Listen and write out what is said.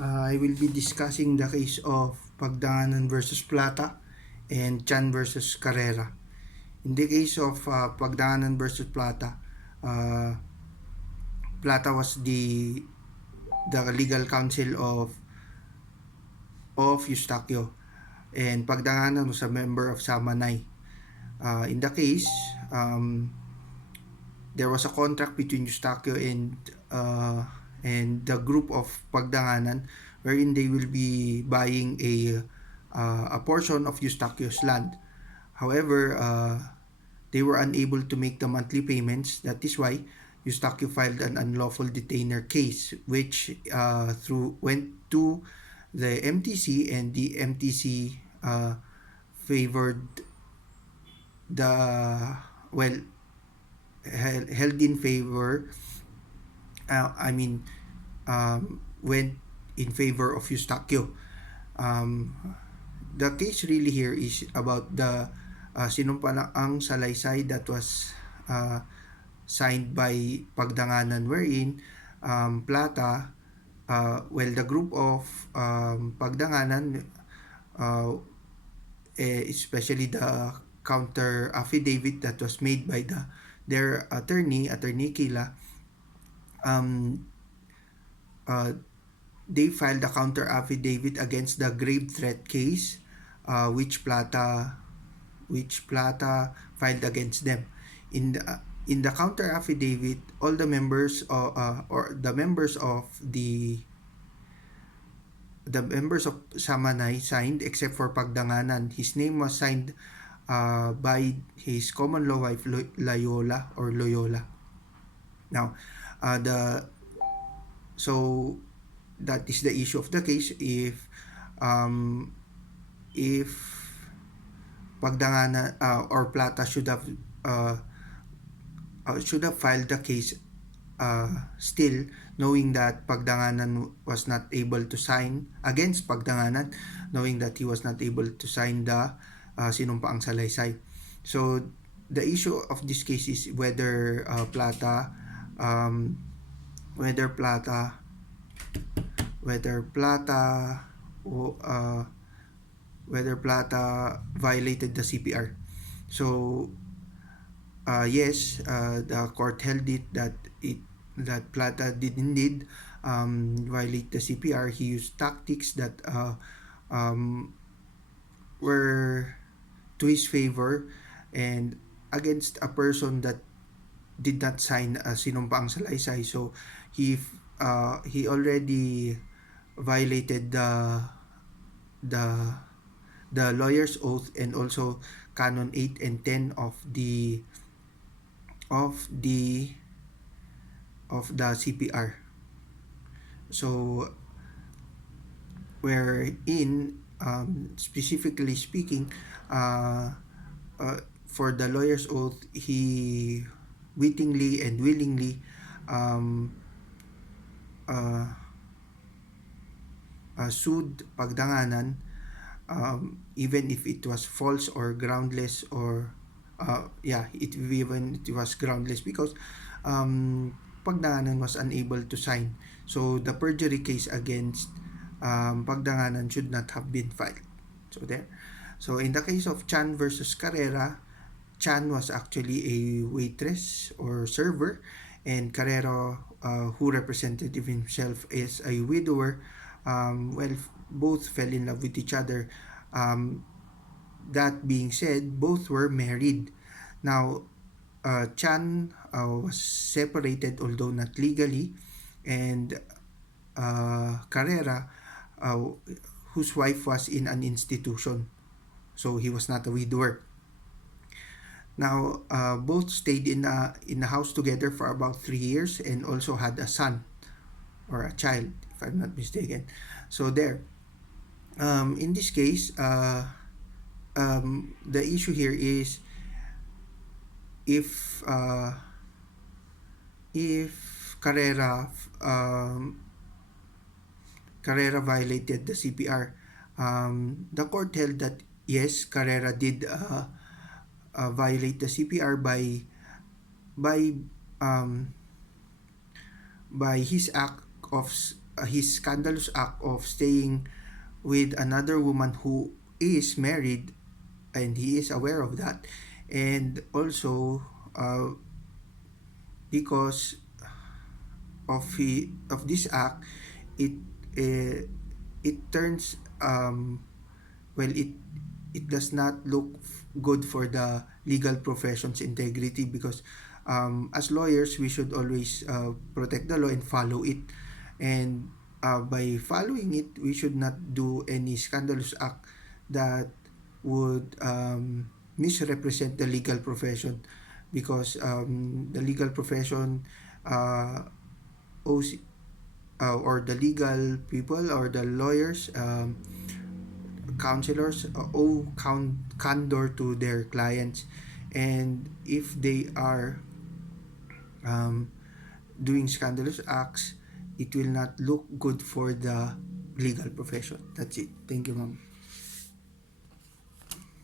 I will be discussing the case of Pagdanganan versus Plata and Chan versus Carrera. In the case of Pagdanganan versus Plata, uh, Plata was the legal counsel of Eustaquio, and Pagdanganan was a member of Samanay. In the case, there was a contract between Eustaquio and the group of Pagdanganan, wherein they will be buying a portion of Eustaquio's land. However, they were unable to make the monthly payments. That is why Eustaquio filed an unlawful detainer case, which went to the MTC, and the MTC favored the well held in favor. I mean, went in favor of Eustaquio. Um, the case really here is about the sinumpalaang salaysay that was signed by Pagdanganan, wherein Plata, the group of Pagdanganan, uh, especially the counter affidavit that was made by their attorney Kila, um, uh, they filed a counter affidavit against the grave threat case, which Plata filed against them. In the counter affidavit, all the members or the members of Samanay signed except for Pagdanganan. His name was signed by his common law wife Loyola. Now, the so that is the issue of the case. If Pagdanganan or Plata should have filed the case still, knowing that Pagdanganan was not able to sign against Pagdanganan, knowing that he was not able to sign the sinumpaang salaysay. So the issue of this case is whether Plata whether Plata violated the CPR. So yes, the court held that Plata did indeed violate the CPR. He used tactics that were to his favor and against a person that did not sign a sinumpaang salaysay. So he already violated the lawyer's oath, and also canon 8 and 10 of the CPR. So wherein specifically speaking, for the lawyer's oath, he wittingly and willingly sued Pagdanganan, even if it was false or groundless, or even it was groundless, because Pagdanganan was unable to sign. So the perjury case against Pagdanganan should not have been filed. So there. So in the case of Chan versus Carrera, Chan was actually a waitress or server, and Carrera, who represented himself as a widower, both fell in love with each other. That being said, both were married. Now, Chan was separated, although not legally, and Carrera, whose wife was in an institution, so he was not a widower. Now, both stayed in a house together for about 3 years and also had a son or a child, if I'm not mistaken. So there. In this case, the issue here is if Carrera violated the CPR. The court held that yes, Carrera did violate the CPR by his act of his scandalous act of staying with another woman who is married, and he is aware of that. And also, because of this act, it uh, it turns well, it does not look good for the legal profession's integrity, because as lawyers we should always protect the law and follow it. And by following it, we should not do any scandalous act that would misrepresent the legal profession, because the legal profession uh, owes, or the legal people or the lawyers, counselors, owe candor to their clients. And if they are um, doing scandalous acts, it will not look good for the legal profession. That's it. Thank you, ma'am.